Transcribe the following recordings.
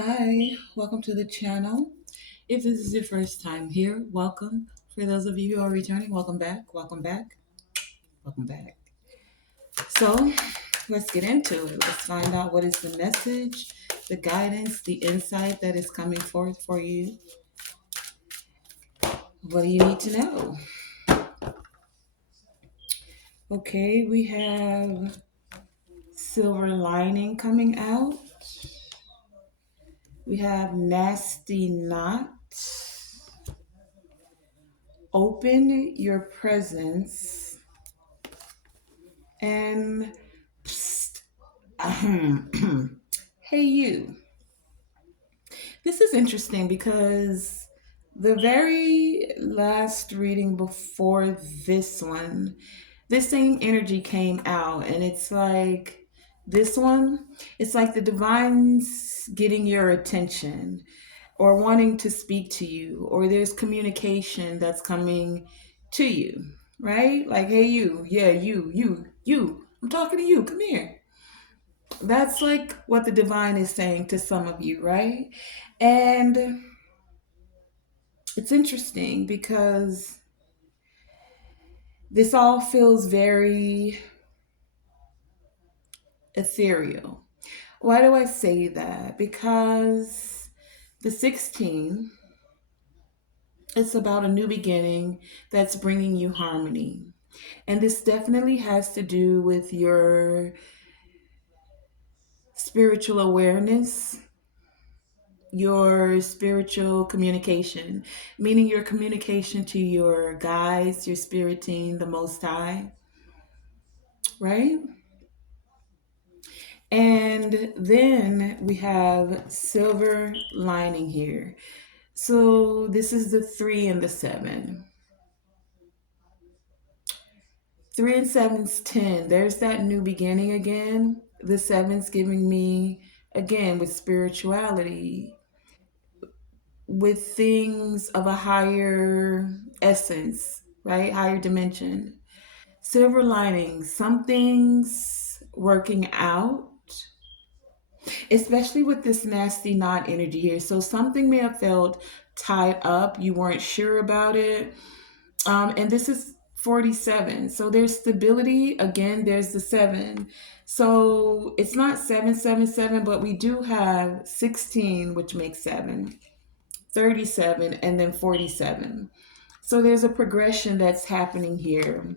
Hi, welcome to the channel. If this is your first time here, welcome. For those of you who are returning, welcome back, welcome back, welcome back. So let's get into it. Let's find out what is the message, the guidance, the insight that is coming forth for you. What do you need to know? Okay, we have silver lining coming out. We have nasty knot. Open your presence and psst, hey you. This is interesting because the very last reading before this one, this same energy came out, and it's like this one, it's like the divine's getting your attention or wanting to speak to you, or there's communication that's coming to you, right? Like, hey, you, yeah, you, I'm talking to you, come here. That's like what the divine is saying to some of you, right? And it's interesting because this all feels very ethereal. Why do I say that? Because the 16, it's about a new beginning that's bringing you harmony. And this definitely has to do with your spiritual awareness, your spiritual communication, meaning your communication to your guides, your spirit team, the Most High, right? And then we have silver lining here. So this is the 3 and the 7. 3 and 7's 10. There's that new beginning again. The seven's giving me, again, with spirituality, with things of a higher essence, right? Higher dimension. Silver lining, something's working out, especially with this nasty knot energy here. So something may have felt tied up. You weren't sure about it. And this is 47. So there's stability. Again, there's the 7. So it's not 777, but we do have 16, which makes 7, 37, and then 47. So there's a progression that's happening here.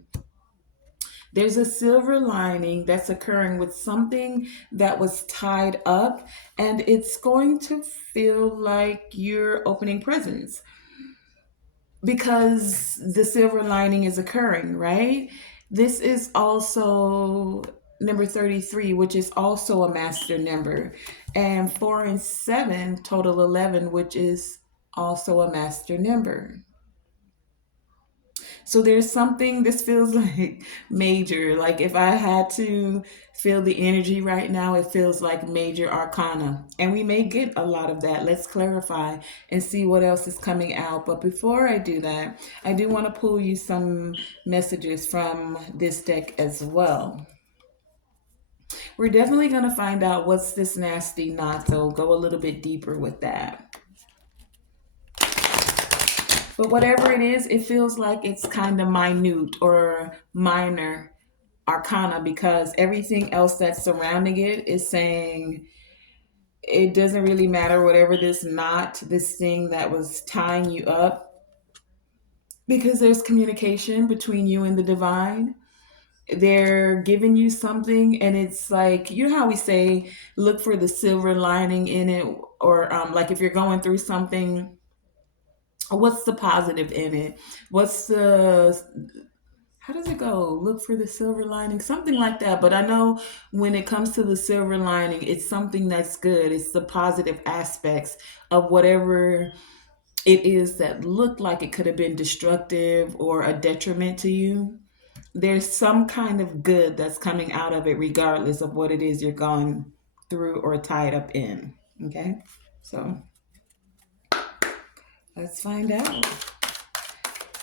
There's a silver lining that's occurring with something that was tied up, and it's going to feel like you're opening presents because the silver lining is occurring, right? This is also number 33, which is also a master number, and 4 and 7 total 11, which is also a master number. So there's something, this feels like major. Like if I had to feel the energy right now, it feels like major arcana. And we may get a lot of that. Let's clarify and see what else is coming out. But before I do that, I do want to pull you some messages from this deck as well. We're definitely going to find out what's this nasty knot, though. Go a little bit deeper with that. But whatever it is, it feels like it's kind of minute or minor arcana because everything else that's surrounding it is saying it doesn't really matter whatever this knot, this thing that was tying you up, because there's communication between you and the divine. They're giving you something, and it's like, you know how we say, look for the silver lining in it, or like if you're going through something, what's the positive in it? What's the, how does it go? Look for the silver lining, something like that. But I know when it comes to the silver lining, it's something that's good. It's the positive aspects of whatever it is that looked like it could have been destructive or a detriment to you. There's some kind of good that's coming out of it, regardless of what it is you're going through or tied up in. Okay, so let's find out.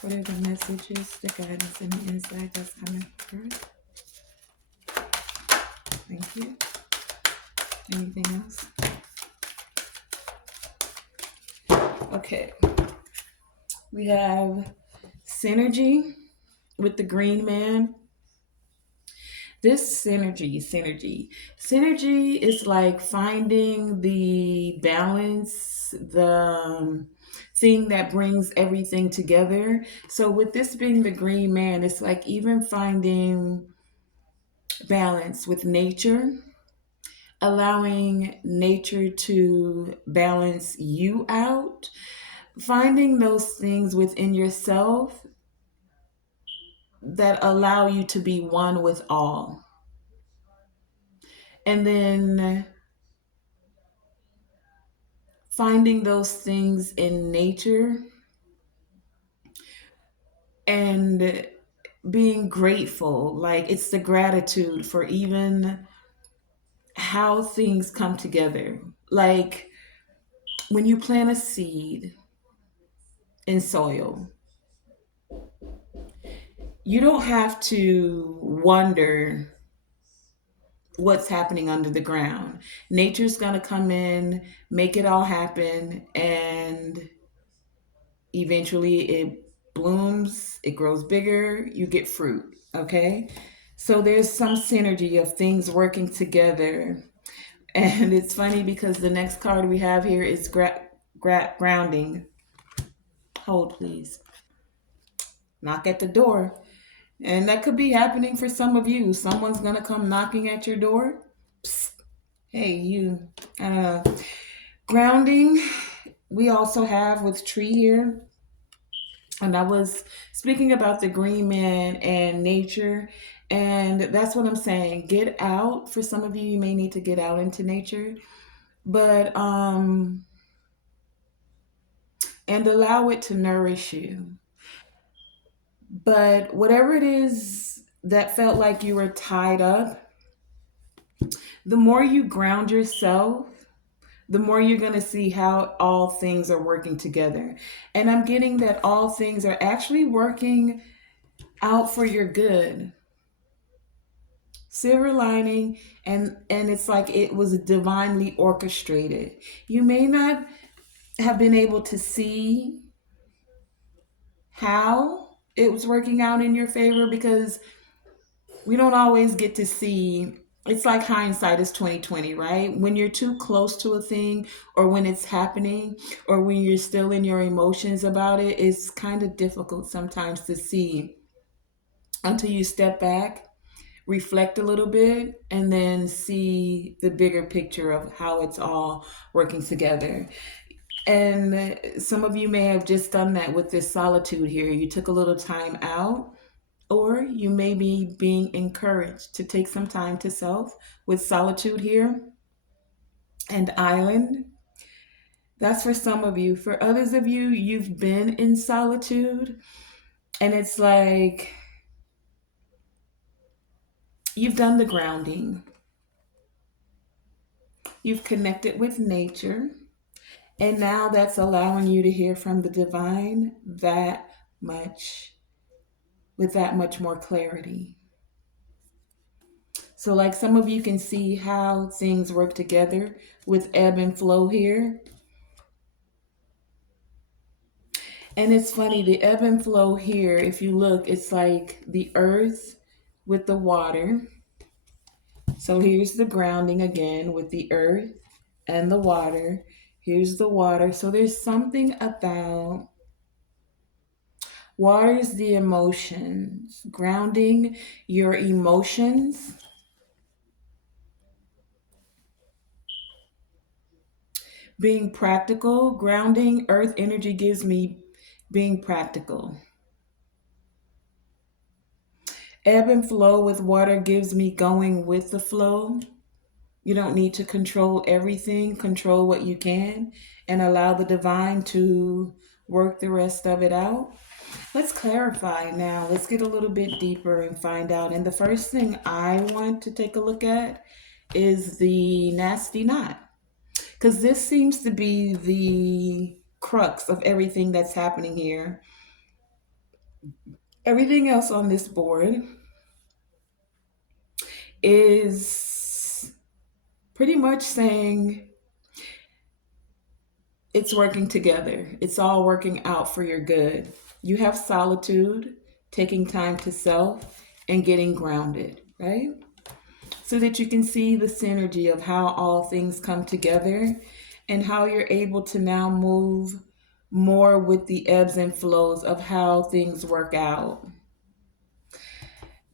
What are the messages, the guidance, and the insight that's coming through? Thank you. Anything else? Okay, we have synergy with the green man. This synergy is like finding the balance, the thing that brings everything together. So with this being the green man, it's like even finding balance with nature, allowing nature to balance you out, finding those things within yourself that allow you to be one with all. And then finding those things in nature and being grateful. Like it's the gratitude for even how things come together. Like when you plant a seed in soil, you don't have to wonder what's happening under the ground. Nature's going to come in, make it all happen, and eventually it blooms, it grows bigger, you get fruit. Okay? So there's some synergy of things working together. And it's funny because the next card we have here is grounding. Hold, please. Knock at the door. And that could be happening for some of you. Someone's going to come knocking at your door. Psst. Hey, you. Uh, Grounding, we also have with tree here. And I was speaking about the green man and nature. And that's what I'm saying. Get out. For some of you, you may need to get out into nature. But and allow it to nourish you. But whatever it is that felt like you were tied up, the more you ground yourself, the more you're going to see how all things are working together. And I'm getting that all things are actually working out for your good. Silver lining, and it's like it was divinely orchestrated. You may not have been able to see how it was working out in your favor because we don't always get to see. It's like hindsight is 2020, right? When you're too close to a thing or when it's happening or when you're still in your emotions about it, it's kind of difficult sometimes to see until you step back, reflect a little bit, and then see the bigger picture of how it's all working together. And some of you may have just done that with this solitude here. You took a little time out, or you may be being encouraged to take some time to self with solitude here and island. That's for some of you. For others of you, you've been in solitude, and it's like you've done the grounding, you've connected with nature, and now that's allowing you to hear from the divine that much, with that much more clarity. So, like some of you can see how things work together with ebb and flow here. And it's funny, the ebb and flow here, if you look, it's like the earth with the water. So here's the grounding again with the earth and the water. Here's the water. So there's something about water is the emotions, grounding your emotions, being practical. Grounding earth energy gives me being practical. Ebb and flow with water gives me going with the flow. You don't need to control everything, control what you can, and allow the divine to work the rest of it out. Let's clarify now. Let's get a little bit deeper and find out. And the first thing I want to take a look at is the nasty knot, because this seems to be the crux of everything that's happening here. Everything else on this board is pretty much saying it's working together. It's all working out for your good. You have solitude, taking time to self, and getting grounded, right? So that you can see the synergy of how all things come together and how you're able to now move more with the ebbs and flows of how things work out.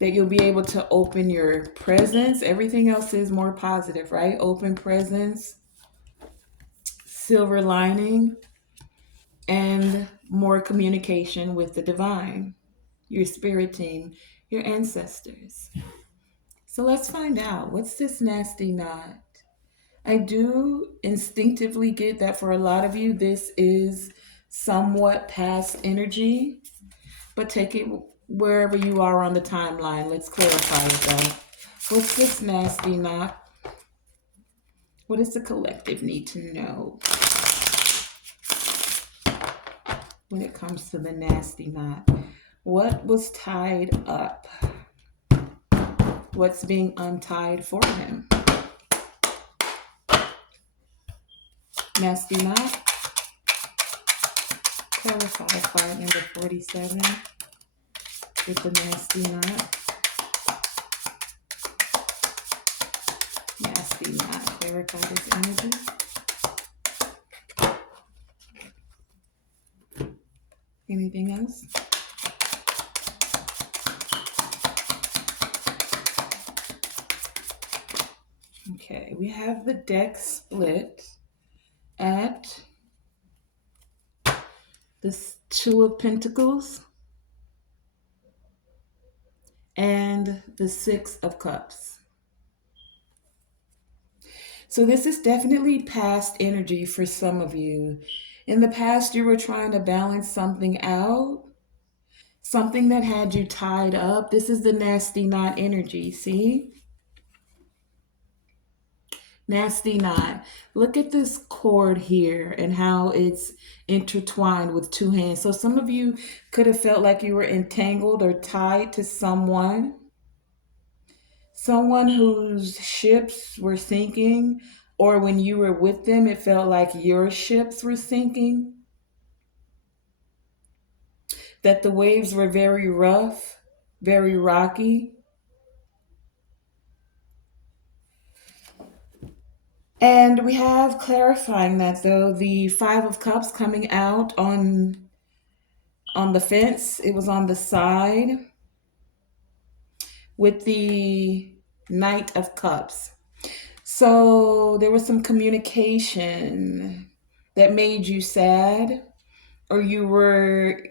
That you'll be able to open your presence. Everything else is more positive, right? Open presence, silver lining, and more communication with the divine, your spirit team, your ancestors. So let's find out, what's this nasty knot? I do instinctively get that for a lot of you, this is somewhat past energy, but take it wherever you are on the timeline. Let's clarify it though. What's this nasty knot? What does the collective need to know when it comes to the nasty knot? What was tied up? What's being untied for him? Nasty knot. Clarify card number 47 with the nasty knot. Nasty knot. Clarify this energy. Anything else? Okay, we have the deck split at the Two of Pentacles and the Six of Cups. So this is definitely past energy for some of you. In the past, you were trying to balance something out, something that had you tied up. This is the nasty knot energy, see? Nasty knot. Look at this cord here and how it's intertwined with two hands. So some of you could have felt like you were entangled or tied to someone whose ships were sinking, or when you were with them, it felt like your ships were sinking, that the waves were very rough, very rocky. And we have clarifying that though, the Five of Cups coming out on the fence, it was on the side with the Knight of Cups. So there was some communication that made you sad, or you were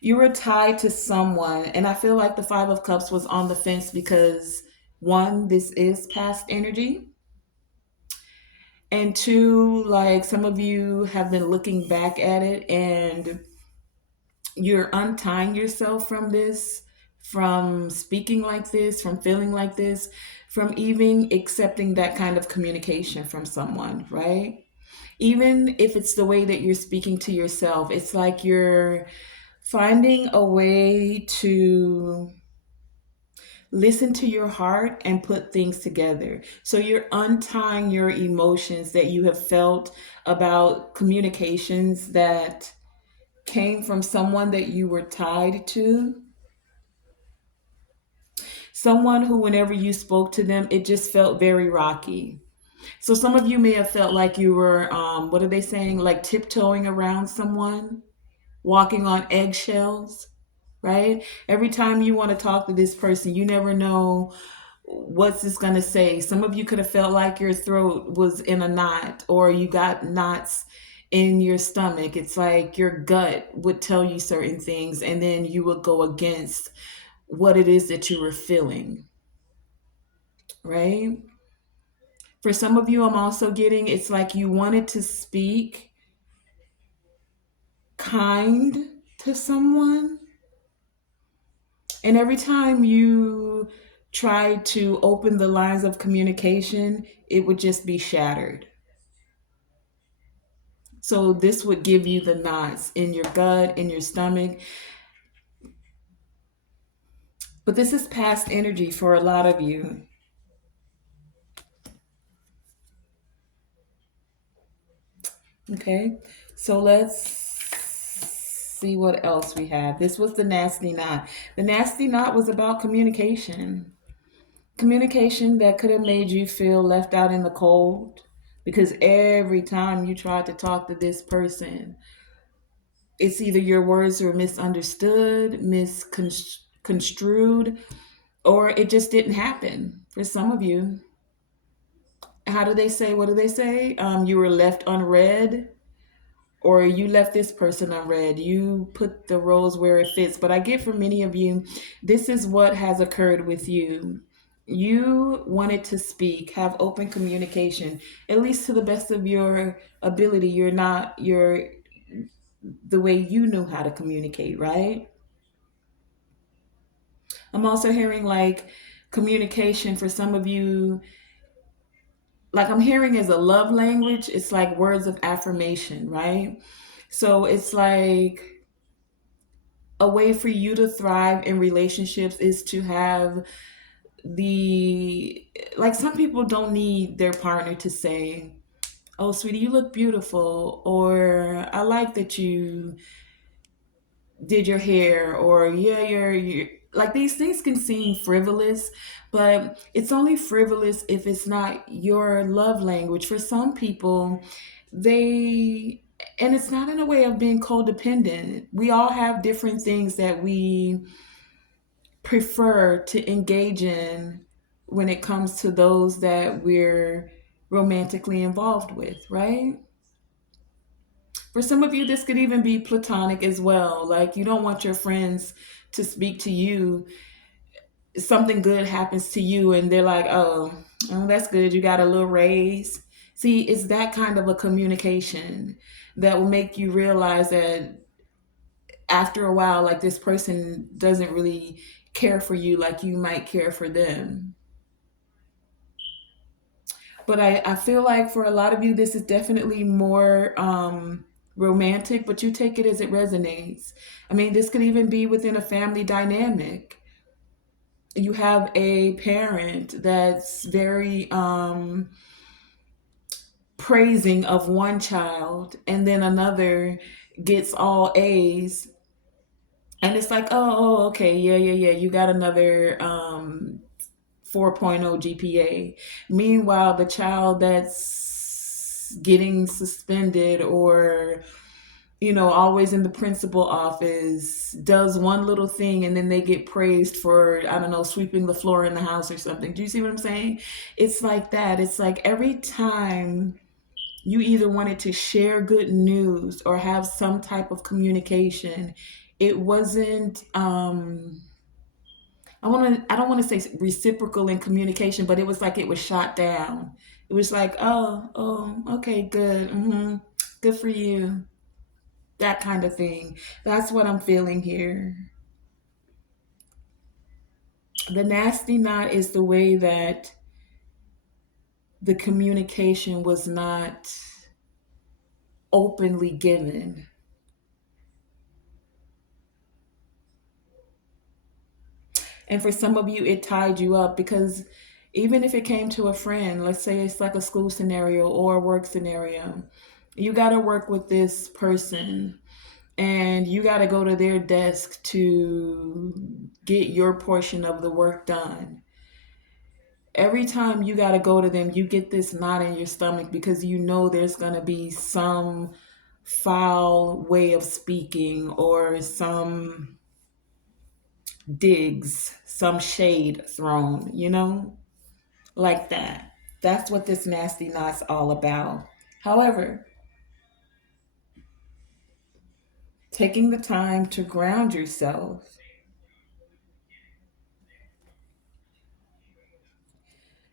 you were tied to someone. And I feel like the Five of Cups was on the fence because one, this is past energy. And two, like some of you have been looking back at it and you're untying yourself from this, from speaking like this, from feeling like this, from even accepting that kind of communication from someone, right? Even if it's the way that you're speaking to yourself, it's like you're finding a way to listen to your heart and put things together. So you're untying your emotions that you have felt about communications that came from someone that you were tied to. Someone who, whenever you spoke to them, it just felt very rocky. So some of you may have felt like you were, what are they saying? Like tiptoeing around someone, walking on eggshells, right? Every time you want to talk to this person, you never know what's this going to say. Some of you could have felt like your throat was in a knot, or you got knots in your stomach. It's like your gut would tell you certain things and then you would go against what it is that you were feeling, right? For some of you, I'm also getting, it's like you wanted to speak kind to someone, and every time you tried to open the lines of communication, it would just be shattered. So this would give you the knots in your gut, in your stomach. But this is past energy for a lot of you. Okay, so let's see what else we have. This was the nasty knot. The nasty knot was about communication. Communication that could have made you feel left out in the cold because every time you tried to talk to this person, it's either your words were misunderstood, misconstrued, or it just didn't happen. For some of you, how do they say? What do they say? You were left unread, or you left this person unread. You put the roles where it fits. But I get for many of you, this is what has occurred with you. You wanted to speak, have open communication, at least to the best of your ability. You're the way you knew how to communicate, right? I'm also hearing like communication for some of you, like I'm hearing as a love language, it's like words of affirmation, right? So it's like a way for you to thrive in relationships is to have the, like some people don't need their partner to say, "Oh, sweetie, you look beautiful," or "I like that you did your hair," or "Yeah, you're like these things can seem frivolous, but it's only frivolous if it's not your love language. For some people, they, and it's not in a way of being codependent. We all have different things that we prefer to engage in when it comes to those that we're romantically involved with, right? For some of you, this could even be platonic as well. Like you don't want your friends to speak to you, something good happens to you, and they're like, oh, that's good. You got a little raise. See, it's that kind of a communication that will make you realize that after a while, like this person doesn't really care for you like you might care for them. But I feel like for a lot of you, this is definitely more romantic, but you take it as it resonates. I mean, this could even be within a family dynamic. You have a parent that's very praising of one child, and then another gets all A's. And it's like, okay, yeah. You got another 4.0 GPA. Meanwhile, the child that's getting suspended or, always in the principal office does one little thing and then they get praised for, I don't know, sweeping the floor in the house or something. Do you see what I'm saying? It's like that. It's like every time you either wanted to share good news or have some type of communication, it wasn't I don't want to say reciprocal in communication, but it was like it was shot down. It was like, okay, good. Good for you. That kind of thing. That's what I'm feeling here. The nasty knot is the way that the communication was not openly given. And for some of you, it tied you up because even if it came to a friend, let's say it's like a school scenario or a work scenario, you got to work with this person and you got to go to their desk to get your portion of the work done. Every time you got to go to them, you get this knot in your stomach because you know there's going to be some foul way of speaking or some digs, some shade thrown, like that. That's what this nasty knot's all about. However, taking the time to ground yourself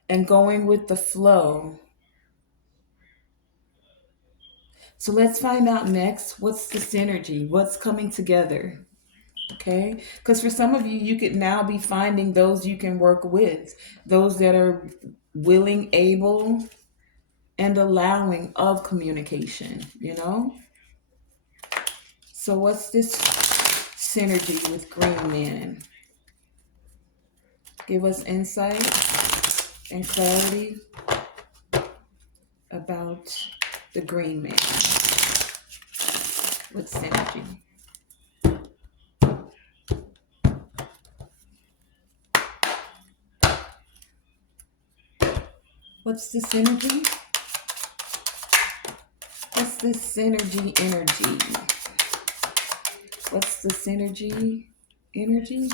and going with the flow. So let's find out next what's the synergy, what's coming together. Okay? Because for some of you, you could now be finding those you can work with, those that are willing, able, and allowing of communication. So what's this synergy with Green Man? Give us insight and clarity about the green man with synergy. What's the synergy? What's the synergy energy? What's the synergy energy?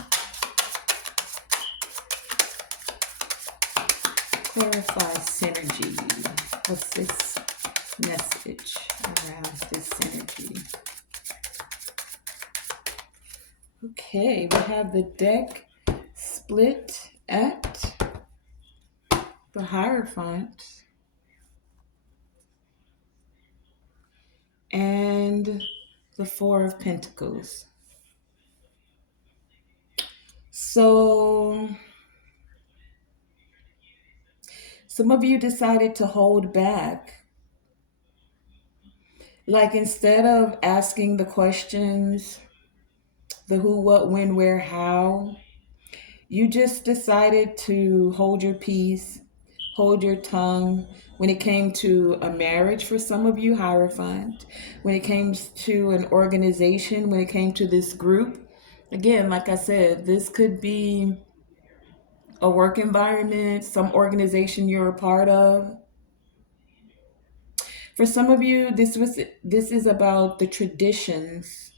Clarify synergy. What's this message around this synergy? Okay, we have the deck split at the Hierophant and the Four of Pentacles. So some of you decided to hold back. Like instead of asking the questions, the who, what, when, where, how, you just decided to hold your peace, hold your tongue when it came to a marriage for some of you, Hierophant, when it came to an organization, when it came to this group. Again, like I said, this could be a work environment, some organization you're a part of. For some of you, this is about the traditions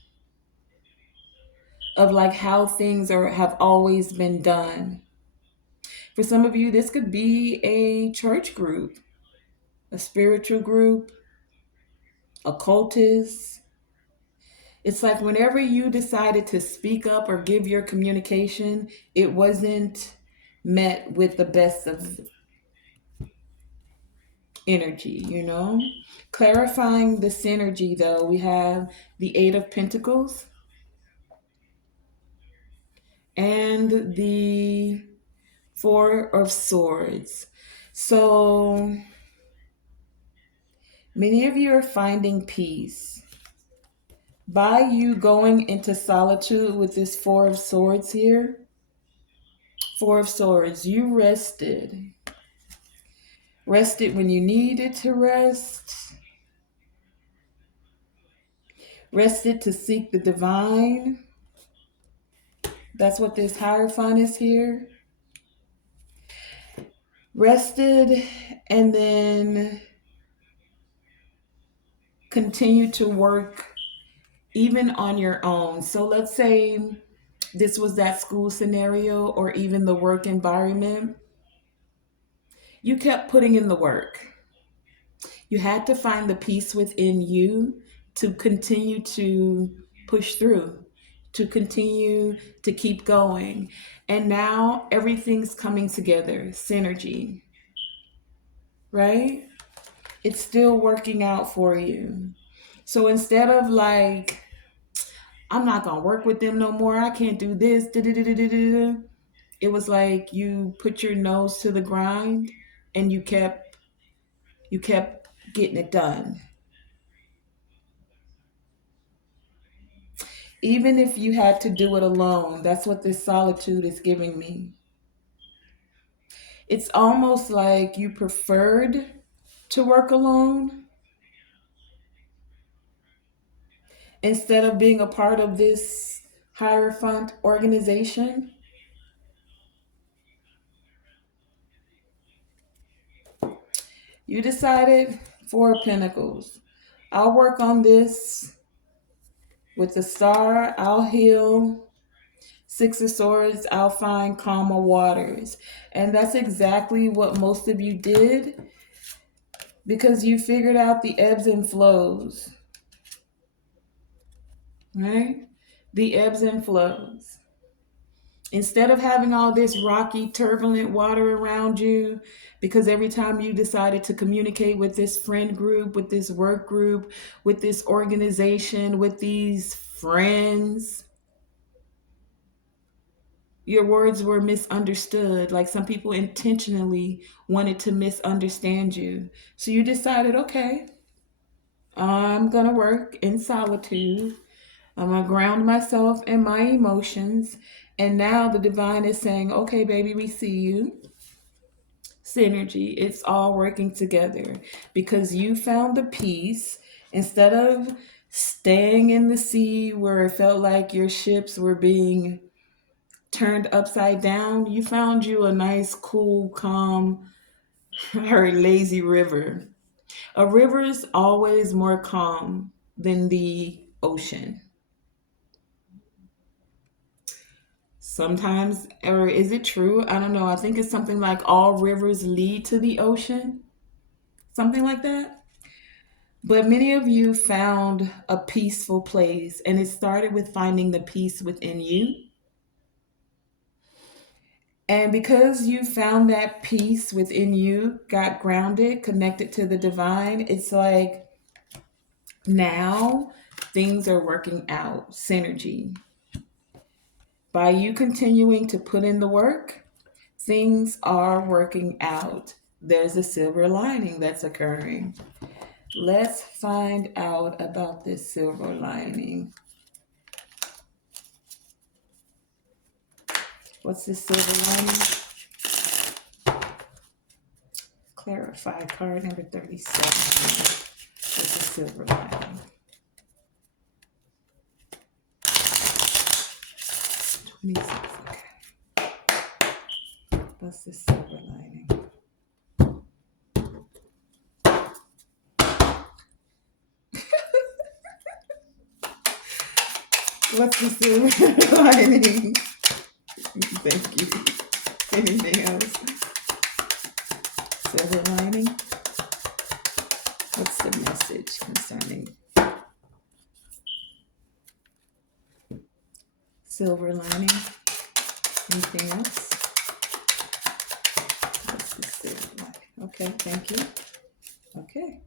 of like how things have always been done. For some of you, this could be a church group, a spiritual group, a cultist. It's like whenever you decided to speak up or give your communication, it wasn't met with the best of energy, you know? Clarifying the synergy, though, we have the Eight of Pentacles and the Four of Swords. So many of you are finding peace. By you going into solitude with this Four of Swords here, Four of Swords, you rested. Rested when you needed to rest. Rested to seek the divine. That's what this Hierophant is here. Rested and then continue to work even on your own. So let's say this was that school scenario or even the work environment. You kept putting in the work. You had to find the peace within you to continue to push through, to continue to keep going. And now everything's coming together, synergy, right? It's still working out for you. So instead of like, I'm not going to work with them no more, I can't do this, it was like you put your nose to the grind and you kept getting it done. Even if you had to do it alone, that's what this solitude is giving me. It's almost like you preferred to work alone instead of being a part of this Hierophant organization. You decided Four of Pentacles. I'll work on this with the Star. I'll heal. Six of Swords, I'll find calmer waters. And that's exactly what most of you did because you figured out the ebbs and flows, right? The ebbs and flows. Instead of having all this rocky, turbulent water around you, because every time you decided to communicate with this friend group, with this work group, with this organization, with these friends, your words were misunderstood. Like some people intentionally wanted to misunderstand you. So you decided, okay, I'm going to work in solitude. I'm going to ground myself in my emotions. And now the divine is saying, okay, baby, we see you. synergy. It's all working together because you found the peace instead of staying in the sea where it felt like your ships were being turned upside down. You found you a nice, cool, calm, or lazy river. A river is always more calm than the ocean. Sometimes, or is it true? I don't know. I think it's something like all rivers lead to the ocean, something like that. But many of you found a peaceful place, and it started with finding the peace within you. And because you found that peace within you, got grounded, connected to the divine, it's like now things are working out, synergy. By you continuing to put in the work, things are working out. There's a silver lining that's occurring. Let's find out about this silver lining. What's this silver lining? Clarify card number 37. What's the silver lining? 26. Okay. What's the silver lining? What's the silver lining? Thank you. Anything else? Silver lining? What's the message concerning silver lining? Anything else? What's the silver lining? Okay, thank you. Okay.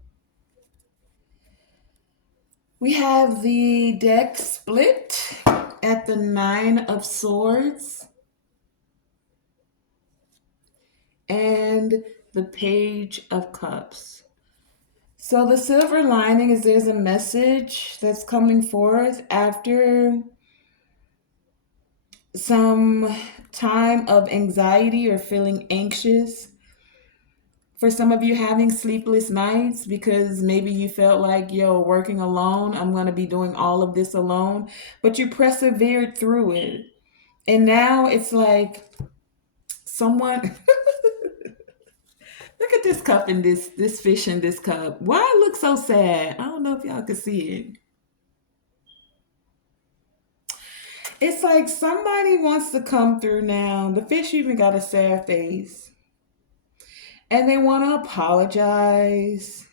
We have the deck split at the Nine of Swords and the Page of Cups. So the silver lining is there's a message that's coming forth after some time of anxiety or feeling anxious. For some of you having sleepless nights because maybe you felt like, yo, working alone, I'm going to be doing all of this alone, but you persevered through it. And now it's like someone look at this cup and this fish in this cup. Why it look so sad? I don't know if y'all can see it. It's like somebody wants to come through now. The fish even got a sad face. And they want to apologize.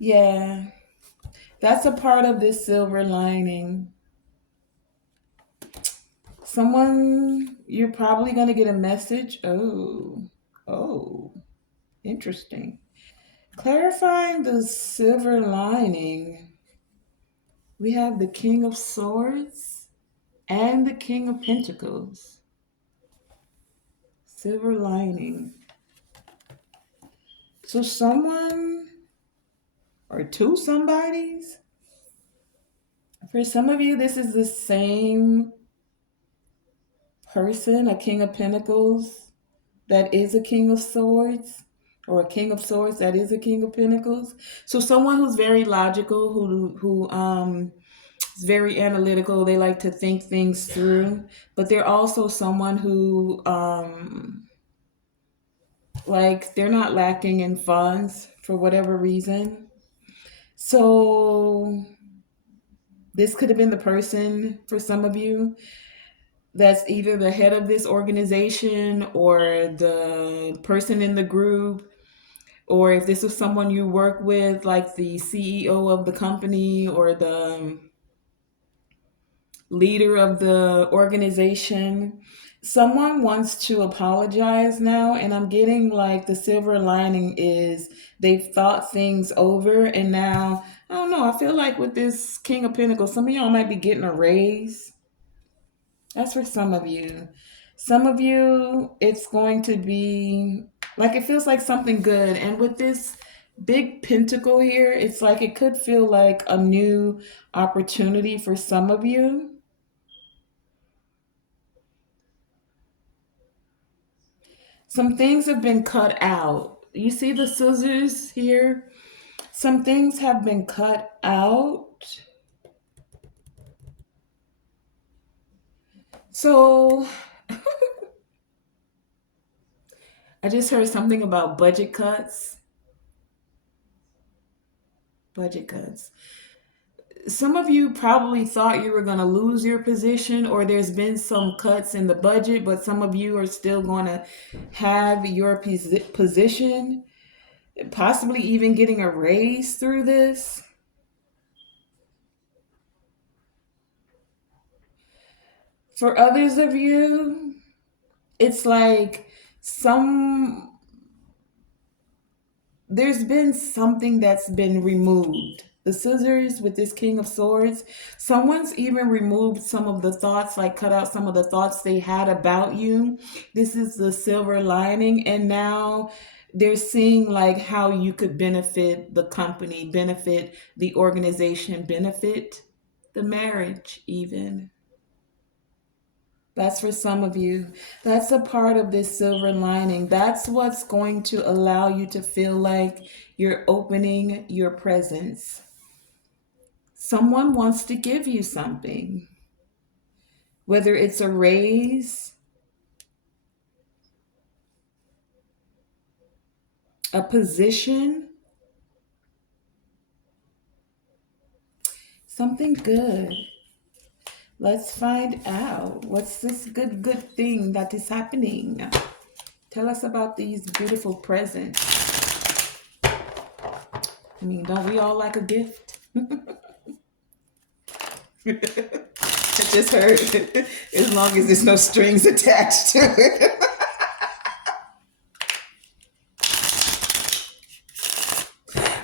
Yeah, that's a part of this silver lining. Someone, you're probably going to get a message. Oh, interesting. Clarifying the silver lining, we have the King of Swords and the King of Pentacles. Silver lining. So someone or two somebodies. For some of you, this is the same person, a King of Pentacles that is a King of Swords, or a King of Swords that is a King of Pentacles. So someone who's very logical, who is very analytical. They like to think things through, but they're also someone who like they're not lacking in funds for whatever reason. So this could have been the person for some of you that's either the head of this organization or the person in the group, or if this is someone you work with, like the CEO of the company or the leader of the organization. Someone wants to apologize now, and I'm getting like the silver lining is they've thought things over, and now I don't know. I feel like with this King of Pentacles, some of y'all might be getting a raise. That's for some of you. Some of you, it's going to be like it feels like something good. And with this big pentacle here, it's like it could feel like a new opportunity for some of you. Some things have been cut out. You see the scissors here? Some things have been cut out. So I just heard something about budget cuts. Budget cuts. Some of you probably thought you were going to lose your position, or there's been some cuts in the budget, but some of you are still going to have your position, possibly even getting a raise through this. For others of you, it's like some there's been something that's been removed. The scissors with this King of Swords, someone's even removed some of the thoughts, like cut out some of the thoughts they had about you. This is the silver lining, and now they're seeing like how you could benefit the company, benefit the organization, benefit the marriage, even. That's for some of you. That's a part of this silver lining. That's what's going to allow you to feel like you're opening your presence. Someone wants to give you something, whether it's a raise, a position, something good. Let's find out. What's this good thing that is happening? Tell us about these beautiful presents. I mean, don't we all like a gift? I just heard, as long as there's no strings attached to it.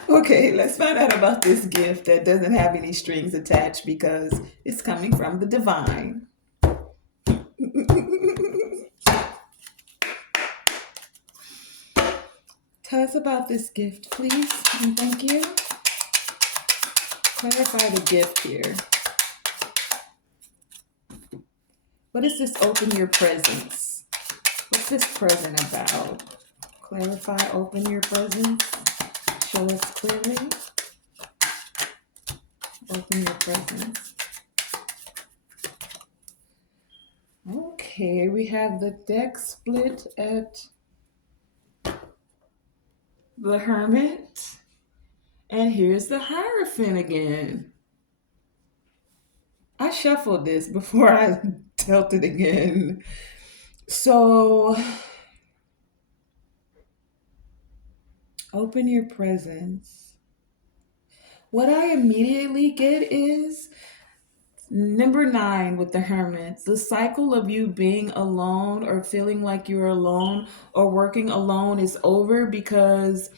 Okay, let's find out about this gift that doesn't have any strings attached because it's coming from the divine. Tell us about this gift, please, and thank you. Clarify the gift here. What is this open your presence? What's this present about? Clarify, open your presence. Show us clearly. Open your presence. Okay, we have the deck split at the Hermit. And here's the Hierophant again. I shuffled this before I dealt it again. So, open your presence. What I immediately get is number 9 with the Hermit. The cycle of you being alone or feeling like you're alone or working alone is over because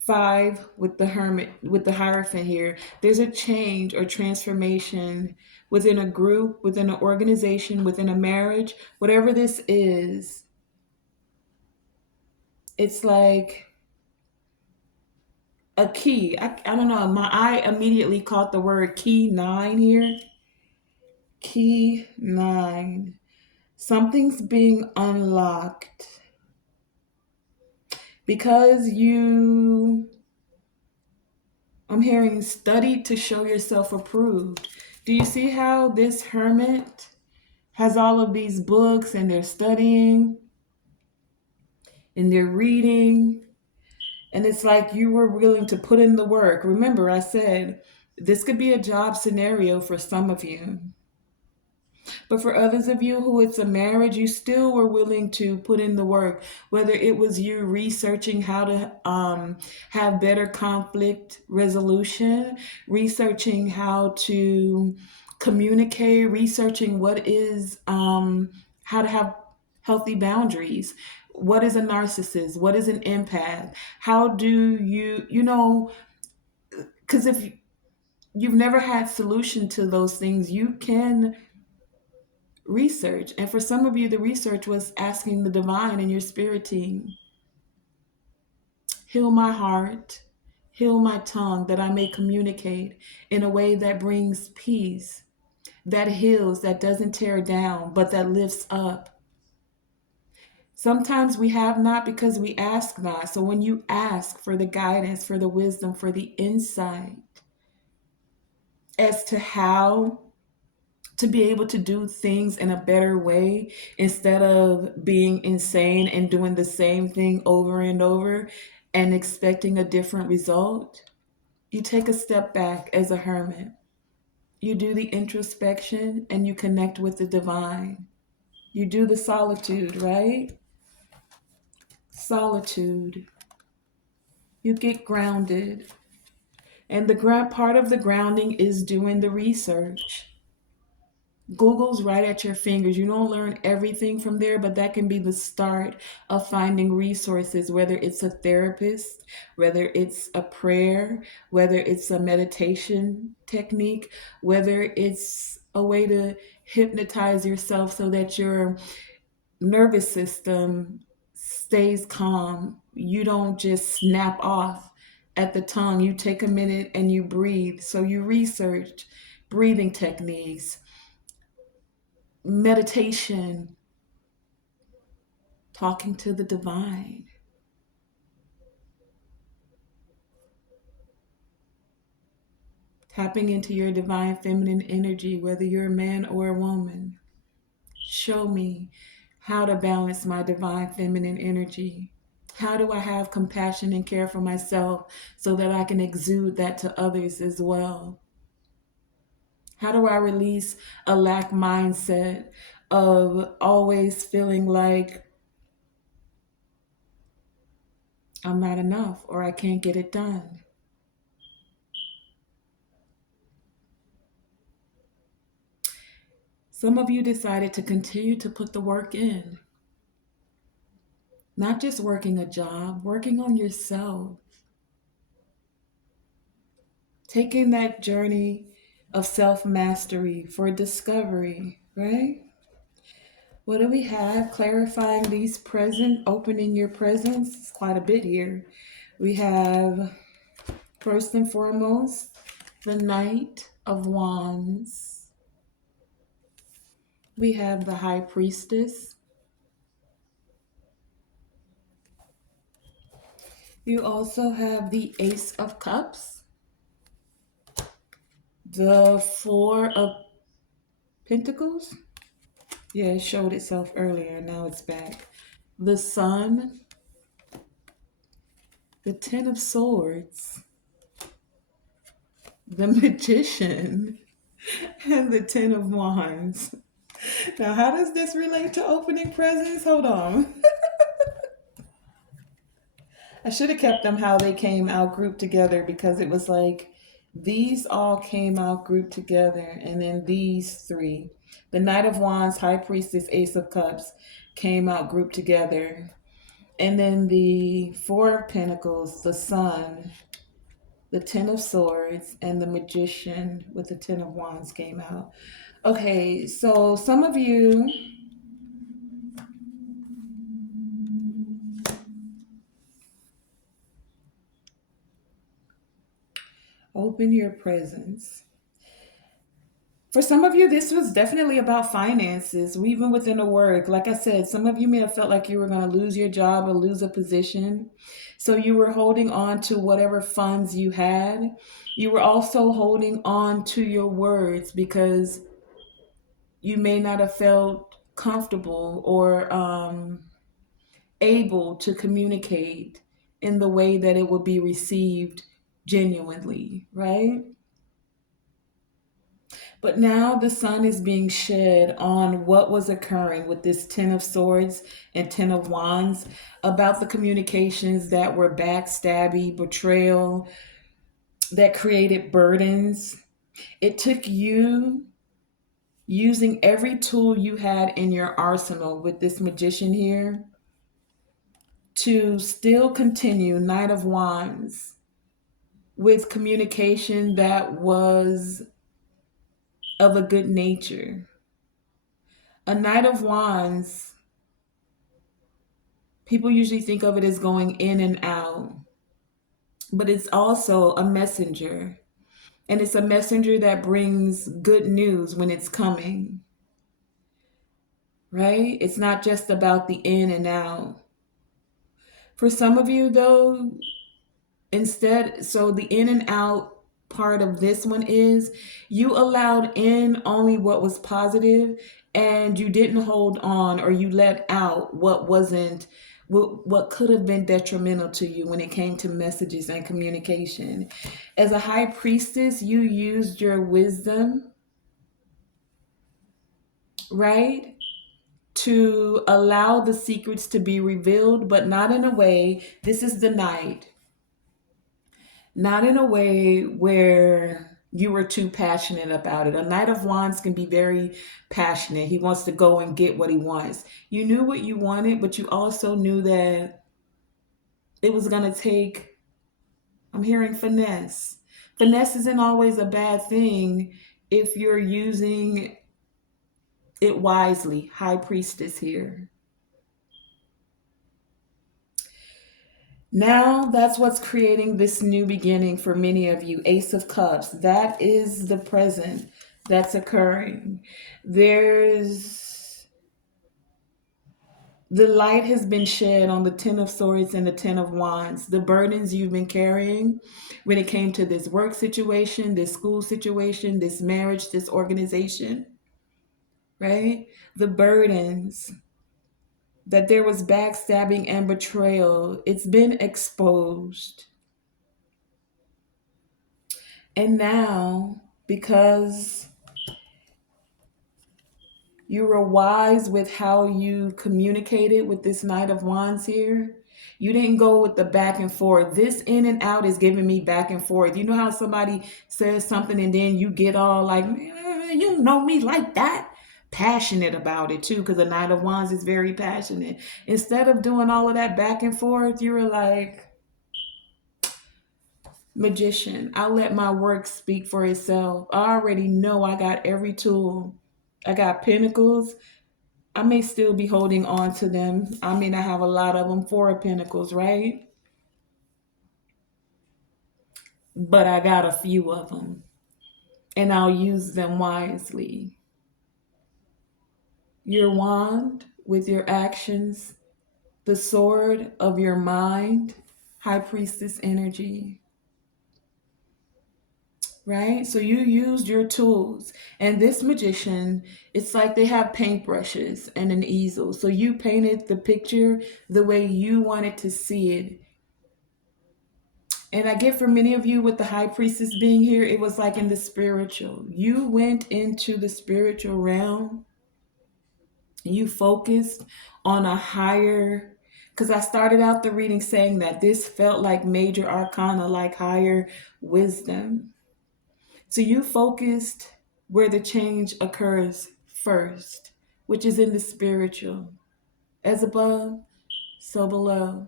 5 with the Hermit, with the Hierophant here, there's a change or transformation within a group, within an organization, within a marriage, whatever this is. It's like a key. I don't know. My eye immediately caught the word key 9 here. Key 9. Something's being unlocked because I'm hearing study to show yourself approved. Do you see how this Hermit has all of these books and they're studying and they're reading? And it's like you were willing to put in the work. Remember, I said this could be a job scenario for some of you. But for others of you who it's a marriage, you still were willing to put in the work, whether it was you researching how to have better conflict resolution, researching how to communicate, researching what is, how to have healthy boundaries. What is a narcissist? What is an empath? How do because if you've never had solution to those things, you can research. And for some of you, the research was asking the divine and your spirit team, heal my heart, heal my tongue, that I may communicate in a way that brings peace, that heals, that doesn't tear down, but that lifts up. Sometimes we have not because we ask not. So when you ask for the guidance, for the wisdom, for the insight as to how to be able to do things in a better way instead of being insane and doing the same thing over and over and expecting a different result, you take a step back as a hermit. You do the introspection and you connect with the divine. You do the solitude, right? Solitude. You get grounded. And the part of the grounding is doing the research. Google's right at your fingers. You don't learn everything from there, but that can be the start of finding resources, whether it's a therapist, whether it's a prayer, whether it's a meditation technique, whether it's a way to hypnotize yourself so that your nervous system stays calm. You don't just snap off at the tongue. You take a minute and you breathe. So you research breathing techniques, meditation, talking to the divine, tapping into your divine feminine energy, whether you're a man or a woman. Show me how to balance my divine feminine energy. How do I have compassion and care for myself so that I can exude that to others as well? How do I release a lack mindset of always feeling like I'm not enough or I can't get it done? Some of you decided to continue to put the work in, not just working a job, working on yourself, taking that journey of self mastery for discovery, right? What do we have? Clarifying these present, opening your presence. It's quite a bit here. We have, first and foremost, the Knight of Wands. We have the High Priestess. You also have the Ace of Cups, the Four of Pentacles. Yeah, it showed itself earlier. Now it's back. The Sun, the Ten of Swords, the Magician, and the Ten of Wands. Now, how does this relate to opening presents? Hold on. I should have kept them how they came out grouped together because it was like these all came out grouped together, and then these three, the Knight of Wands, High Priestess, Ace of Cups, came out grouped together. And then the Four of Pentacles, the Sun, the Ten of Swords, and the Magician with the Ten of Wands came out. Okay, so some of you open your presence. For some of you, this was definitely about finances, even within the work. Like I said, some of you may have felt like you were going to lose your job or lose a position. So you were holding on to whatever funds you had. You were also holding on to your words because you may not have felt comfortable or able to communicate in the way that it would be received genuinely, right? But now the sun is being shed on what was occurring with this Ten of Swords and Ten of Wands about the communications that were backstabby, betrayal, that created burdens. It took you using every tool you had in your arsenal with this magician here to still continue, Knight of Wands, with communication that was of a good nature. A Knight of Wands, people usually think of it as going in and out, but it's also a messenger. And it's a messenger that brings good news when it's coming, right? It's not just about the in and out. For some of you, though, instead, so the in and out part of this one is you allowed in only what was positive, and you didn't hold on, or you let out what wasn't, what could have been detrimental to you when it came to messages and communication. As a high priestess, you used your wisdom, right, to allow the secrets to be revealed, but not in a way, this is the night, not in a way where you were too passionate about it. A Knight of Wands can be very passionate. He wants to go and get what he wants. You knew what you wanted, but you also knew that it was going to take, I'm hearing finesse. Finesse isn't always a bad thing if you're using it wisely. High Priestess here. Now that's what's creating this new beginning for many of you. Ace of Cups. That is the present that's occurring. There's the light has been shed on the Ten of Swords and the Ten of Wands. The burdens you've been carrying when it came to this work situation, this school situation, this marriage, this organization, right? The burdens that there was backstabbing and betrayal. It's been exposed. And now, because you were wise with how you communicated with this Knight of Wands here, you didn't go with the back and forth. This in and out is giving me back and forth. You know how somebody says something and then you get all like, "Man, you know me like that?" Passionate about it too, because the Knight of Wands is very passionate. Instead of doing all of that back and forth, you were like, Magician, I'll let my work speak for itself. I already know I got every tool. I got pentacles. I may still be holding on to them. I may not have a lot of them, four of pentacles, right? But I got a few of them, and I'll use them wisely. Your wand with your actions, the sword of your mind, High Priestess energy, right? So you used your tools. And this magician, it's like they have paintbrushes and an easel. So you painted the picture the way you wanted to see it. And I get for many of you with the high priestess being here, it was like in the spiritual. You went into the spiritual realm. You focused on a higher, because I started out the reading saying that this felt like major arcana, like higher wisdom. So you focused where the change occurs first, which is in the spiritual. As above, so below.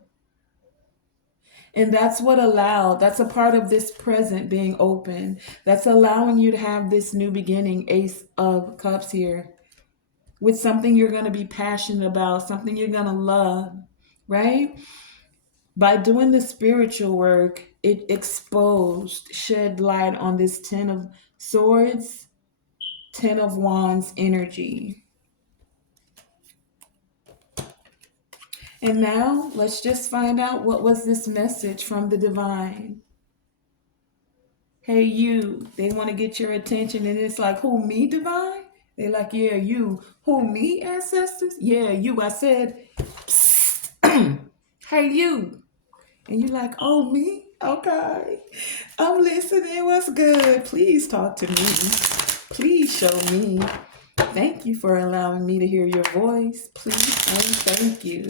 And that's what allowed, that's a part of this present being open. That's allowing you to have this new beginning, Ace of Cups here, with something you're going to be passionate about, something you're going to love, right? By doing the spiritual work, it exposed, shed light on this Ten of Swords, Ten of Wands energy. And now let's just find out, what was this message from the divine? Hey, you. They want to get your attention, and it's like, who, me, divine? They like, yeah, you. Who, me, ancestors? Yeah, you. I said, hey, you. And you like, oh, me? Okay. I'm listening. What's good? Please talk to me. Please show me. Thank you for allowing me to hear your voice. Please and thank you.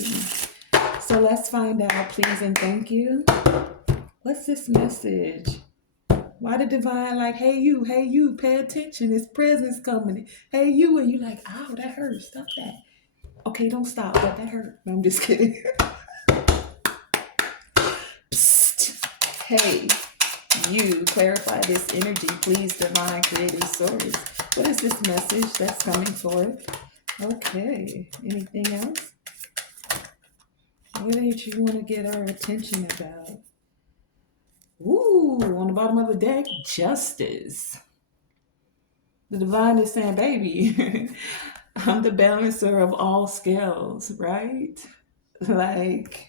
So let's find out, please and thank you. What's this message? Why the divine like, hey you, pay attention. His presence coming. Hey you, and you like, ow, that hurt. Stop that. Okay, don't stop. That hurt. No, I'm just kidding. Psst. Hey, you, clarify this energy, please, divine creative source. What is this message that's coming forth? Okay. Anything else? What did you want to get our attention about? Ooh, on the bottom of the deck, justice. The divine is saying, baby, I'm the balancer of all scales, right? Like,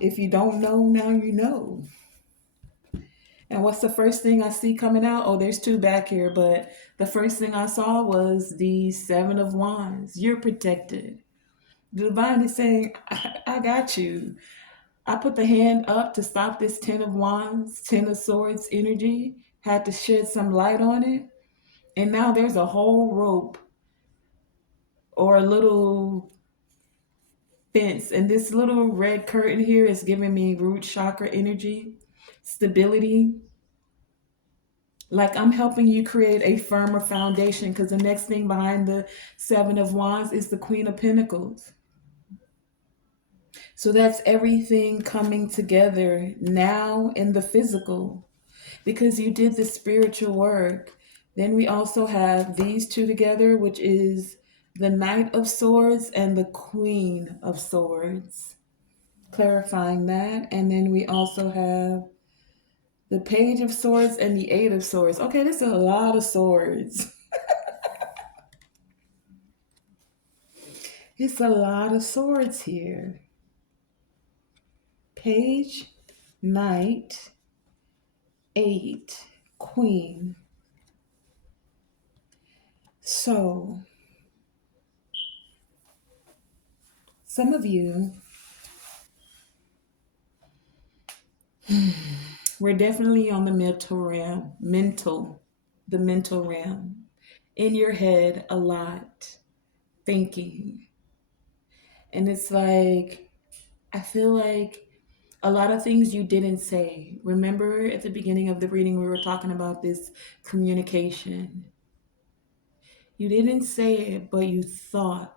if you don't know, now you know. And what's the first thing I see coming out? Oh, there's two back here, but the first thing I saw was the Seven of Wands. You're protected. The divine is saying, I got you. I put the hand up to stop this Ten of Wands, Ten of Swords energy, had to shed some light on it. And now there's a whole rope or a little fence. And this little red curtain here is giving me root chakra energy, stability. Like I'm helping you create a firmer foundation because the next thing behind the Seven of Wands is the Queen of Pentacles. So that's everything coming together now in the physical because you did the spiritual work. Then we also have these two together, which is the Knight of Swords and the Queen of Swords. Clarifying that. And then we also have the Page of Swords and the Eight of Swords. Okay, this is a lot of swords. It's a lot of swords here. Page, Knight, Eight, Queen. So, some of you, we're definitely on the the mental realm. In your head a lot, thinking. And it's like, I feel like a lot of things you didn't say. Remember at the beginning of the reading, we were talking about this communication. You didn't say it, but you thought.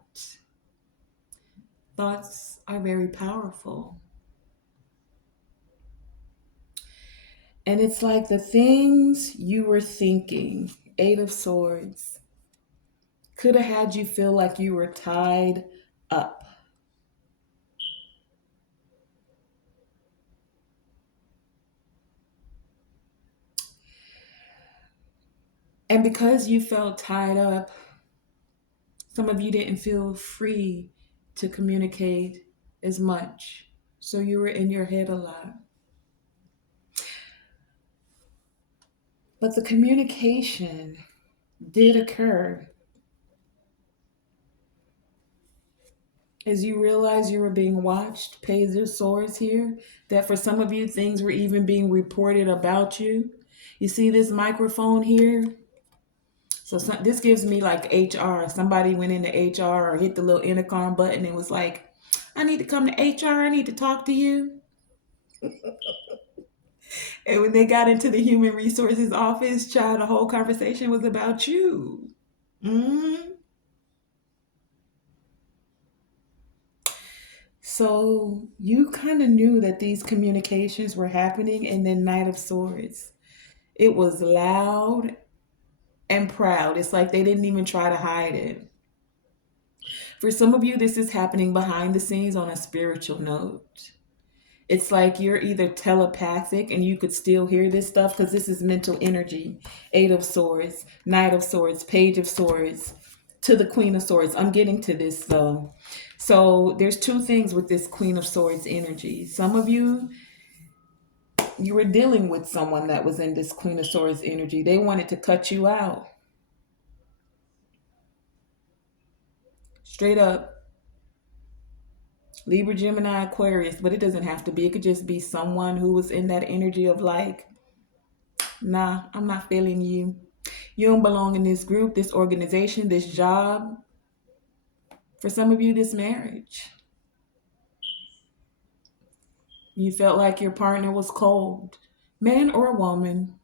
Thoughts are very powerful. And it's like the things you were thinking, Eight of Swords, could have had you feel like you were tied up. And because you felt tied up, some of you didn't feel free to communicate as much. So you were in your head a lot. But the communication did occur as you realized you were being watched. Page of Swords here, that for some of you, things were even being reported about you. You see this microphone here? So this gives me like HR. Somebody went into HR or hit the little intercom button and was like, I need to come to HR. I need to talk to you. And when they got into the human resources office, child, the whole conversation was about you. Mm. So you kind of knew that these communications were happening, and then Knight of Swords. It was loud and proud. It's like they didn't even try to hide it. For some of you, this is happening behind the scenes on a spiritual note. It's like you're either telepathic and you could still hear this stuff because this is mental energy. Eight of Swords, Knight of Swords, Page of Swords, to the Queen of Swords. I'm getting to this though. So there's two things with this Queen of Swords energy. Some of you, you were dealing with someone that was in this Queen of Swords energy. They wanted to cut you out. Straight up. Libra, Gemini, Aquarius, but it doesn't have to be. It could just be someone who was in that energy of like, nah, I'm not feeling you. You don't belong in this group, this organization, this job. For some of you, this marriage. You felt like your partner was cold, man or woman,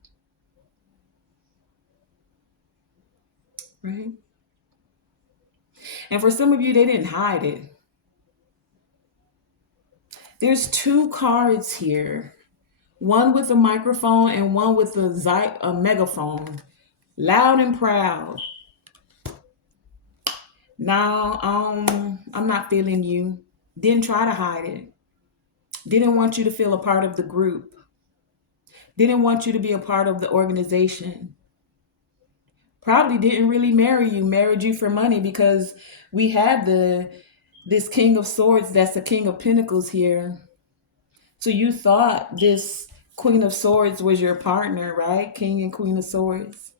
right? And for some of you, they didn't hide it. There's two cards here, one with a microphone and one with a megaphone, loud and proud. Now, I'm not feeling you. Didn't try to hide it. Didn't want you to feel a part of the group. Didn't want you to be a part of the organization. probably didn't really marry you, married you for money, because we have this King of Swords that's the King of Pentacles here. So you thought this Queen of Swords was your partner, right? King and Queen of Swords.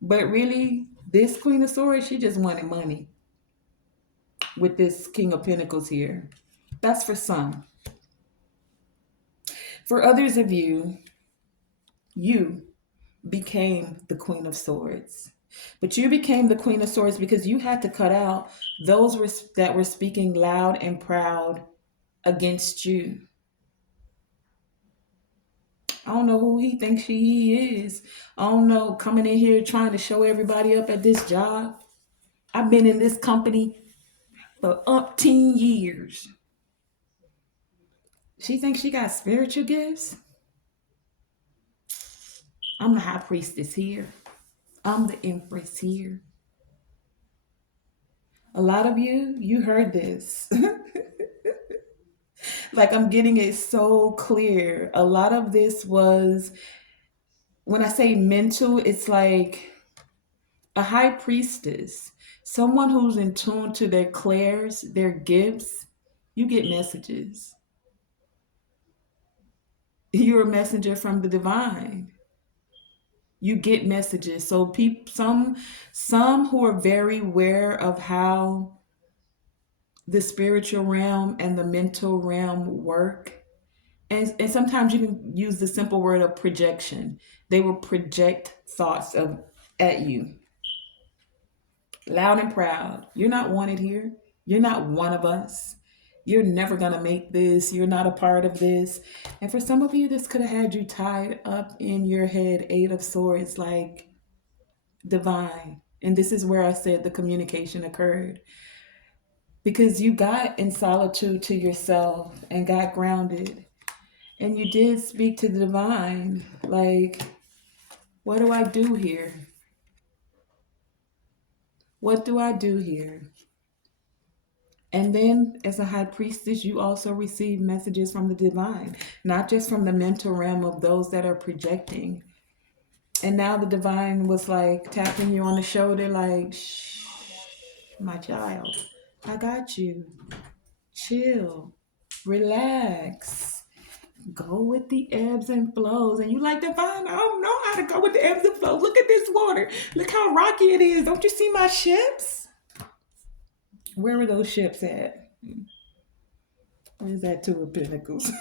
But really, this Queen of Swords, she just wanted money with this King of Pentacles here. That's for some. For others of you, you became the Queen of Swords. But you became the Queen of Swords because you had to cut out those that were speaking loud and proud against you. I don't know who he thinks he is. I don't know, coming in here trying to show everybody up at this job. I've been in this company for umpteen years. She thinks she got spiritual gifts. I'm the high priestess here. I'm the empress here. A lot of you, you heard this. Like, I'm getting it so clear. A lot of this was, when I say mental, it's like a high priestess, someone who's in tune to their clairs, their gifts. You get messages. You're a messenger from the divine. You get messages. So some who are very aware of how the spiritual realm and the mental realm work. And sometimes you can use the simple word of projection. They will project thoughts at you, loud and proud. You're not wanted here. You're not one of us. You're never going to make this. You're not a part of this. And for some of you, this could have had you tied up in your head, Eight of Swords, like divine. And this is where I said the communication occurred. Because you got in solitude to yourself and got grounded. And you did speak to the divine. Like, what do I do here? What do I do here? And then, as a high priestess, you also receive messages from the divine, not just from the mental realm of those that are projecting. And now the divine was like tapping you on the shoulder, like, shh, my child, I got you. Chill, relax, go with the ebbs and flows. And you like, divine, I don't know how to go with the ebbs and flows. Look at this water. Look how rocky it is. Don't you see my ships? Where were those ships at? Where's that Two of Pentacles?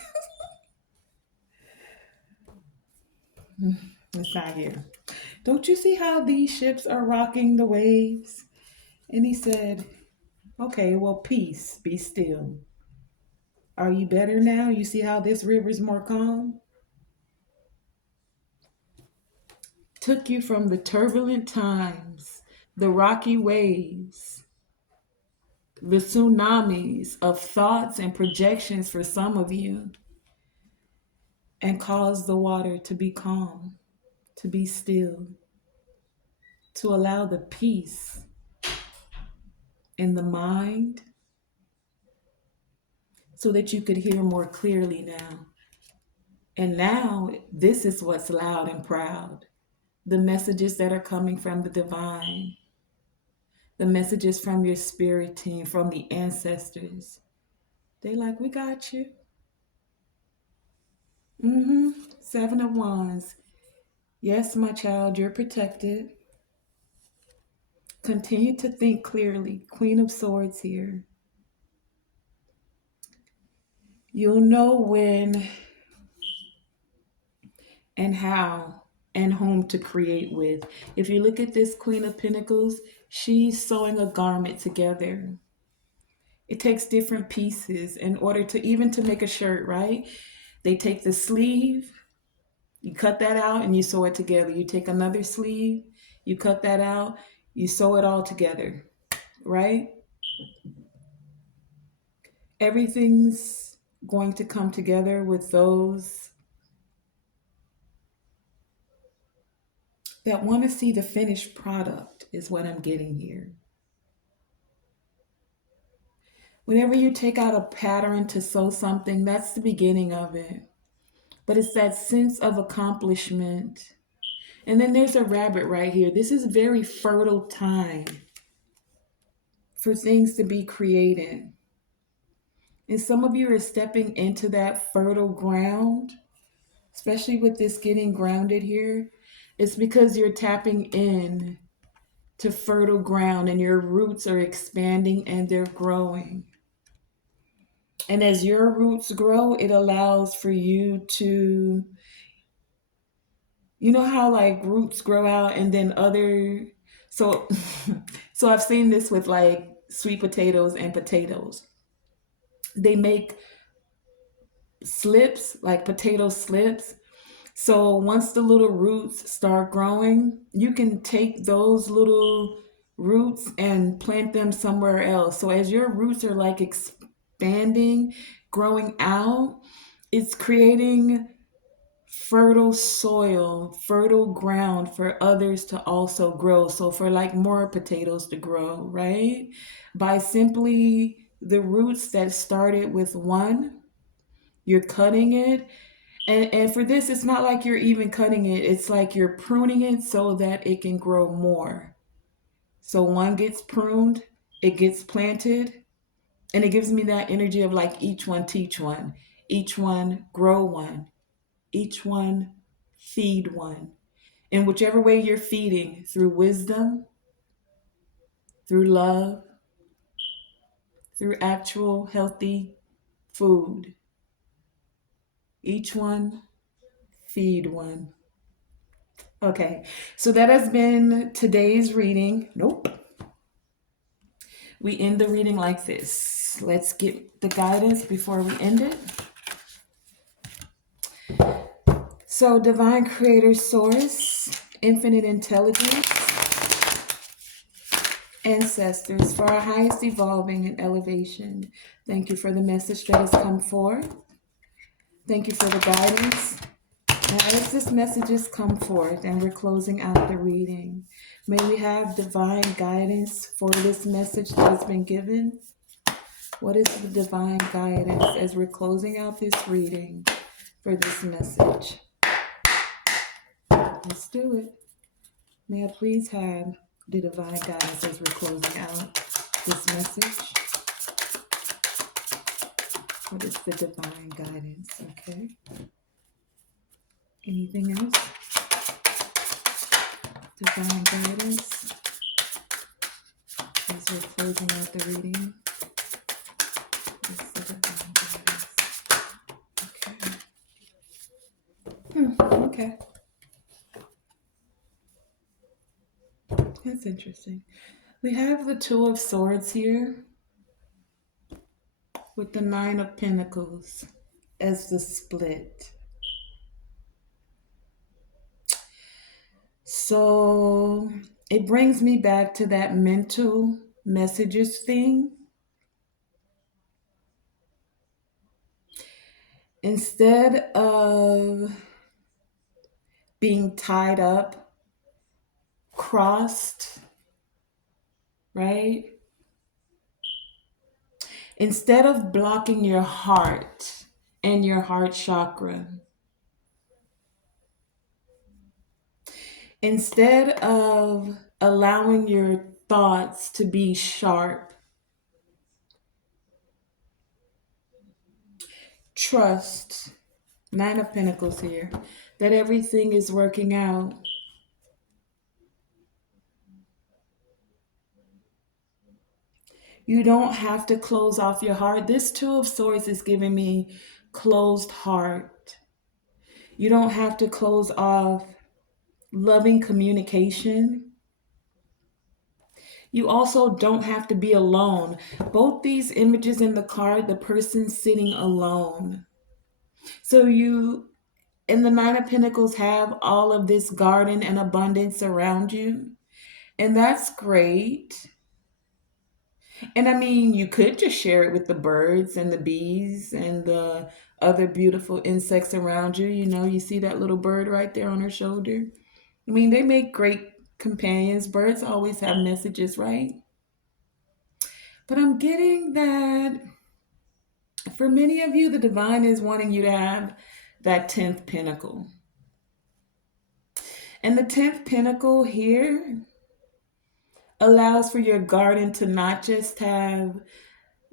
It's not here. Don't you see how these ships are rocking the waves? And he said, okay, well, peace, be still. Are you better now? You see how this river's more calm? Took you from the turbulent times, the rocky waves, the tsunamis of thoughts and projections for some of you, and caused the water to be calm, to be still, to allow the peace in the mind so that you could hear more clearly now. And now, this is what's loud and proud. The messages that are coming from the divine, the messages from your spirit team, from the ancestors. They like, we got you. Seven of Wands. Yes, my child, you're protected. Continue to think clearly. Queen of Swords here. You'll know when and how and whom to create with. If you look at this Queen of Pentacles, she's sewing a garment together. It takes different pieces in order to even to make a shirt, right? They take the sleeve, you cut that out and you sew it together. You take another sleeve, you cut that out, you sew it all together, right? Everything's going to come together with those that want to see the finished product, is what I'm getting here. Whenever you take out a pattern to sew something, that's the beginning of it. But it's that sense of accomplishment. And then there's a rabbit right here. This is a very fertile time for things to be created. And some of you are stepping into that fertile ground, especially with this getting grounded here. It's because you're tapping in to fertile ground and your roots are expanding and they're growing. And as your roots grow, it allows for you to, you know how like roots grow out and then other, so so I've seen this with like sweet potatoes and potatoes. They make slips, like potato slips. So once the little roots start growing, you can take those little roots and plant them somewhere else. So as your roots are like expanding, growing out, it's creating fertile soil, fertile ground for others to also grow. So for like more potatoes to grow, right? By simply the roots that started with one, you're cutting it. And for this, it's not like you're even cutting it. It's like you're pruning it so that it can grow more. So one gets pruned, it gets planted, and it gives me that energy of like each one teach one, each one grow one, each one feed one. In whichever way you're feeding, through wisdom, through love, through actual healthy food, each one feed one. Okay, so that has been today's reading. Nope. We end the reading like this. Let's get the guidance before we end it. So, Divine Creator Source, Infinite Intelligence, Ancestors, for our highest evolving and elevation, thank you for the message that has come forth. Thank you for the guidance. Now, as this message has come forth and we're closing out the reading, may we have divine guidance for this message that has been given. What is the divine guidance as we're closing out this reading for this message? Let's do it. May I please have the divine guidance as we're closing out this message? What is the divine guidance? Okay. Anything else? Divine guidance as we're closing out the reading. What's the divine guidance? Okay. Okay. That's interesting. We have the Two of Swords here with the Nine of Pentacles as the split. So it brings me back to that mental messages thing. Instead of being tied up, crossed, right? Instead of blocking your heart and your heart chakra, instead of allowing your thoughts to be sharp, trust, Nine of Pentacles here, that everything is working out. You don't have to close off your heart. This Two of Swords is giving me closed heart. You don't have to close off loving communication. You also don't have to be alone. Both these images in the card, the person sitting alone. So you, in the Nine of Pentacles, have all of this garden and abundance around you. And that's great. And I mean, you could just share it with the birds and the bees and the other beautiful insects around you. You know, you see that little bird right there on her shoulder. I mean, they make great companions. Birds always have messages, right? But I'm getting that for many of you, the divine is wanting you to have that 10th pinnacle. And the 10th pinnacle here allows for your garden to not just have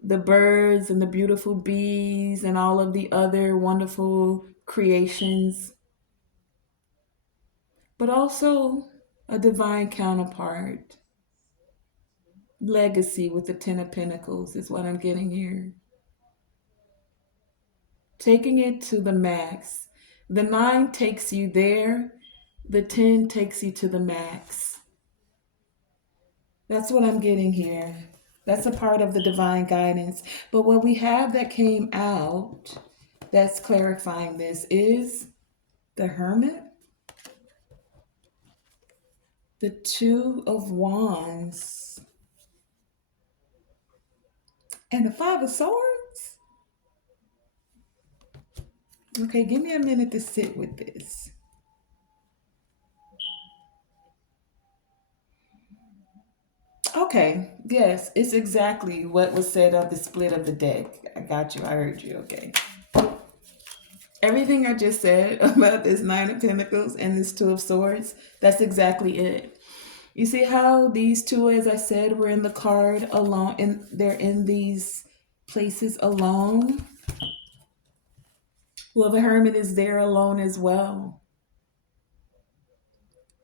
the birds and the beautiful bees and all of the other wonderful creations, but also a divine counterpart. Legacy with the 10 of Pentacles is what I'm getting here. Taking it to the max. The 9 takes you there, the 10 takes you to the max. That's what I'm getting here. That's a part of the divine guidance. But what we have that came out that's clarifying this is the Hermit, the 2 of Wands, and the 5 of Swords. Okay, give me a minute to sit with this. Okay, yes, it's exactly what was said of the split of the deck. I got you, I heard you, okay. Everything I just said about this 9 of Pentacles and this 2 of Swords, that's exactly it. You see how these two, as I said, were in the card alone, and they're in these places alone? Well, the Hermit is there alone as well.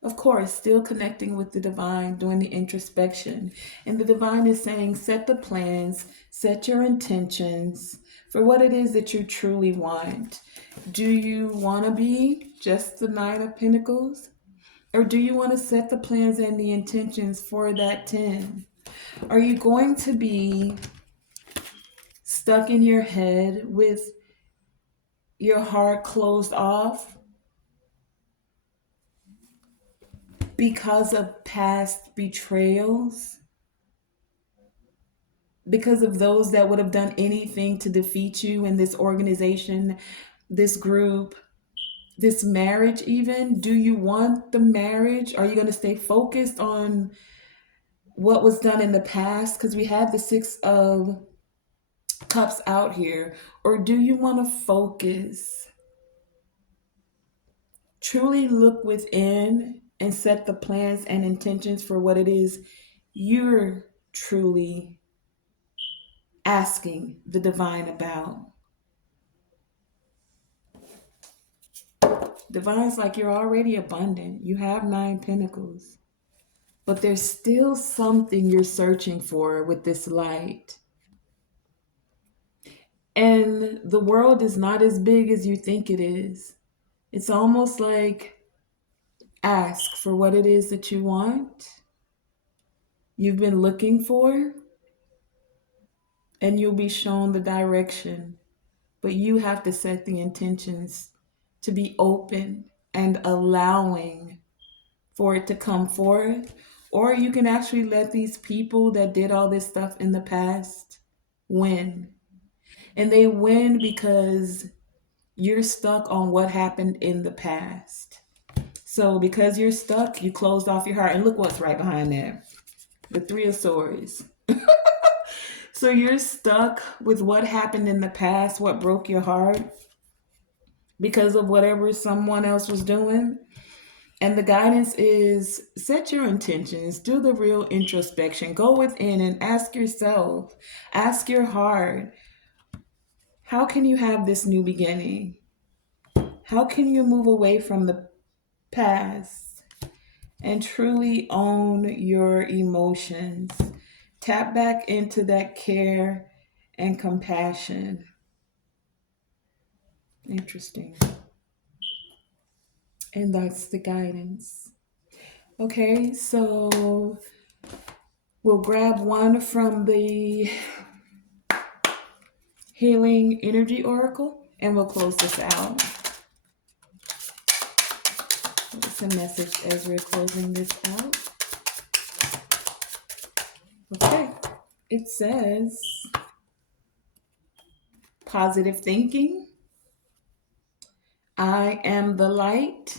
Of course, still connecting with the divine, doing the introspection. And the divine is saying, set the plans, set your intentions for what it is that you truly want. Do you want to be just the 9 of Pentacles? Or do you want to set the plans and the intentions for that 10? Are you going to be stuck in your head with your heart closed off because of past betrayals? Because of those that would have done anything to defeat you in this organization, this group, this marriage even? Do you want the marriage? Are you going to stay focused on what was done in the past? Because we have the 6 of Cups out here. Or do you want to focus, truly look within and set the plans and intentions for what it is you're truly asking the divine about? Divine's like, you're already abundant. You have 9 pentacles. But there's still something you're searching for with this light. And the world is not as big as you think it is. It's almost like ask for what it is that you want, you've been looking for, and you'll be shown the direction. But you have to set the intentions to be open and allowing for it to come forth. Or you can actually let these people that did all this stuff in the past win. And they win because you're stuck on what happened in the past. So because you're stuck, you closed off your heart. And look what's right behind there. The 3 of Swords. So you're stuck with what happened in the past, what broke your heart because of whatever someone else was doing. And the guidance is set your intentions, do the real introspection, go within and ask yourself, ask your heart, how can you have this new beginning? How can you move away from the past and truly own your emotions? Tap back into that care and compassion. Interesting. And that's the guidance. Okay, so we'll grab one from the Healing Energy Oracle and we'll close this out. It's a message as we're closing this out. Okay, it says positive thinking. I am the light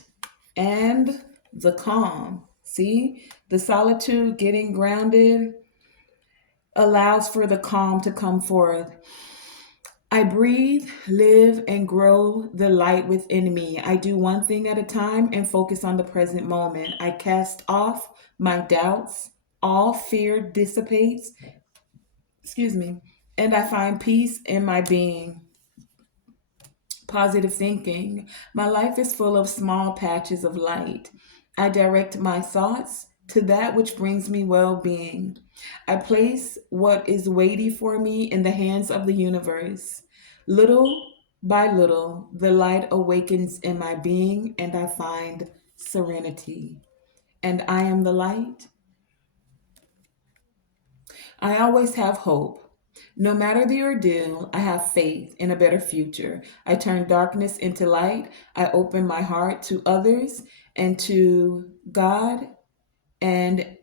and the calm. See, the solitude, getting grounded, allows for the calm to come forth. I breathe, live, and grow the light within me. I do one thing at a time and focus on the present moment. I cast off my doubts. All fear dissipates, excuse me, and I find peace in my being. Positive thinking. My life is full of small patches of light. I direct my thoughts to that which brings me well being. I place what is weighty for me in the hands of the universe. Little by little, the light awakens in my being and I find serenity. And I am the light. I always have hope. No matter the ordeal, I have faith in a better future. I turn darkness into light. I open my heart to others and to God, and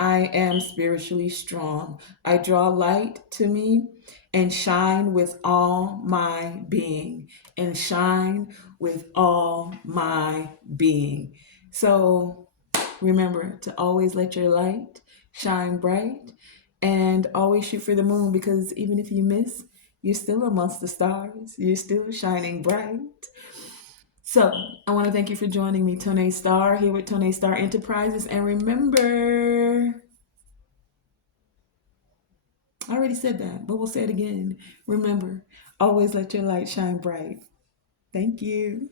I am spiritually strong. I draw light to me and shine with all my being, and shine with all my being. So, remember to always let your light shine bright and always shoot for the moon because even if you miss, you're still amongst the stars. You're still shining bright. So I want to thank you for joining me, Tonae Star, here with Tonae Star Enterprises. And remember, I already said that, but we'll say it again. Remember, always let your light shine bright. Thank you.